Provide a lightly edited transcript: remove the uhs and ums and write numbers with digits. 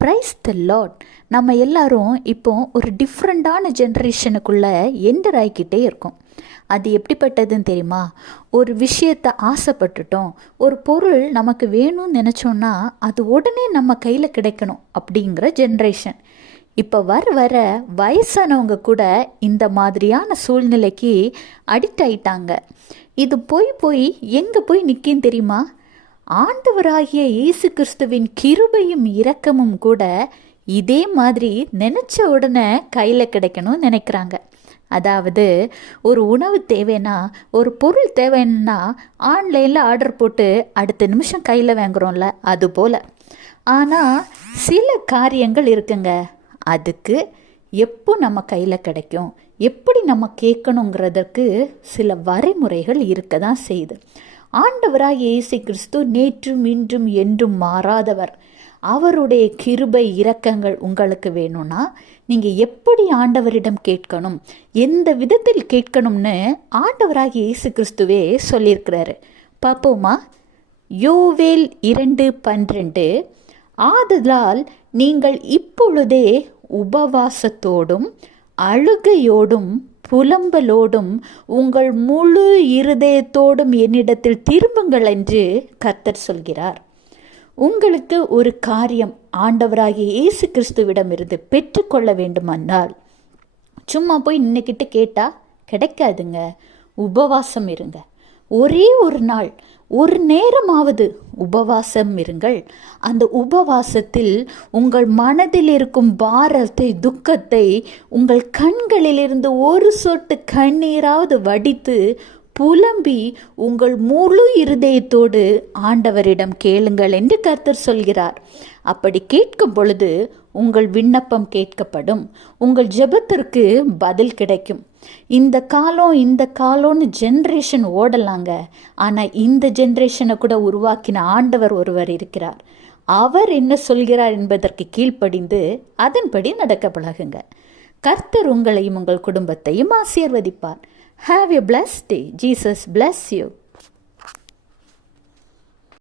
Praise the Lord. நம்ம எல்லாரும் இப்போ ஒரு டிஃப்ரெண்ட்டான ஜென்ரேஷனுக்குள்ளே என்டர் ஆகிக்கிட்டே இருக்கோம். அது எப்படிப்பட்டதுன்னு தெரியுமா? ஒரு விஷயத்தை ஆசைப்பட்டுட்டோம், ஒரு பொருள் நமக்கு வேணும்னு நினச்சோன்னா அது உடனே நம்ம கையில் கிடைக்கணும் அப்படிங்கிற ஜென்ரேஷன். இப்போ வர வர வயசானவங்க கூட இந்த மாதிரியான சூழ்நிலைக்கு அடிக்ட் ஆயிட்டாங்க. இது போய் போய் எங்கே போய் நிற்கும் தெரியுமா? ஆண்டவராகிய இயேசு கிறிஸ்துவின் கிருபையும் இரக்கமும் கூட இதே மாதிரி நினச்ச உடனே கையில் கிடைக்கணும்னு நினைக்கிறாங்க. அதாவது ஒரு உணவு தேவைன்னா, ஒரு பொருள் தேவைன்னா ஆன்லைனில் ஆர்டர் போட்டு அடுத்த நிமிஷம் கையில் வாங்குகிறோம்ல, அது போல். ஆனால் சில காரியங்கள் இருக்குங்க, அதுக்கு எப்போ நம்ம கையில் கிடைக்கும், எப்படி நம்ம கேட்கணுங்கிறதுக்கு சில வரைமுறைகள் இருக்க தான் செய்யுது. ஆண்டவராக இயேசு கிறிஸ்து நேற்றும் இன்றும் என்றும் மாறாதவர். அவருடைய கிருபை இரக்கங்கள் உங்களுக்கு வேணும்னா நீங்கள் எப்படி ஆண்டவரிடம் கேட்கணும், எந்த விதத்தில் கேட்கணும்னு ஆண்டவராக இயேசு கிறிஸ்துவே சொல்லியிருக்கிறாரு. பார்ப்போமா? யோவேல் 2:12, ஆதலால் நீங்கள் இப்பொழுதே உபவாசத்தோடும் அழுகையோடும் புலம்பலோடும் உங்கள் முழு இருதயத்தோடும் என்னிடத்தில் திரும்புங்கள் என்று கர்த்தர் சொல்கிறார். உங்களுக்கு ஒரு காரியம் ஆண்டவராகிய இயேசு கிறிஸ்துவிடமிருந்து பெற்றுக்கொள்ள வேண்டுமானால் சும்மா போய் நின்றுக்கிட்டு கேட்டால் கிடைக்காதுங்க. உபவாசம் இருங்க. ஒரே ஒரு நாள், ஒரு நேரமாவது உபவாசம் இருங்கள். அந்த உபவாசத்தில் உங்கள் மனதில் இருக்கும் பாரத்தை, துக்கத்தை உங்கள் கண்களிலிருந்து ஒரு சொட்டு கண்ணீராவது வடித்து புலம்பி உங்கள் முழு இருதயத்தோடு ஆண்டவரிடம் கேளுங்கள் என்று கர்த்தர் சொல்கிறார். அப்படி கேட்கும் பொழுது உங்கள் விண்ணப்பம் கேட்கப்படும், உங்கள் ஜெபத்திற்கு பதில் கிடைக்கும். இந்த காலம்னு ஜென்ரேஷன் ஓடலாங்க. ஆனால் இந்த ஜென்ரேஷனை கூட உருவாக்கின ஆண்டவர் ஒருவர் இருக்கிறார். அவர் என்ன சொல்கிறார் என்பதற்கு கீழ்ப்படிந்து அதன்படி நடக்க பழகுங்க. கர்த்தர் உங்களையும் உங்கள் குடும்பத்தையும் ஆசீர்வதிப்பார். Have a blessed day. Jesus bless you.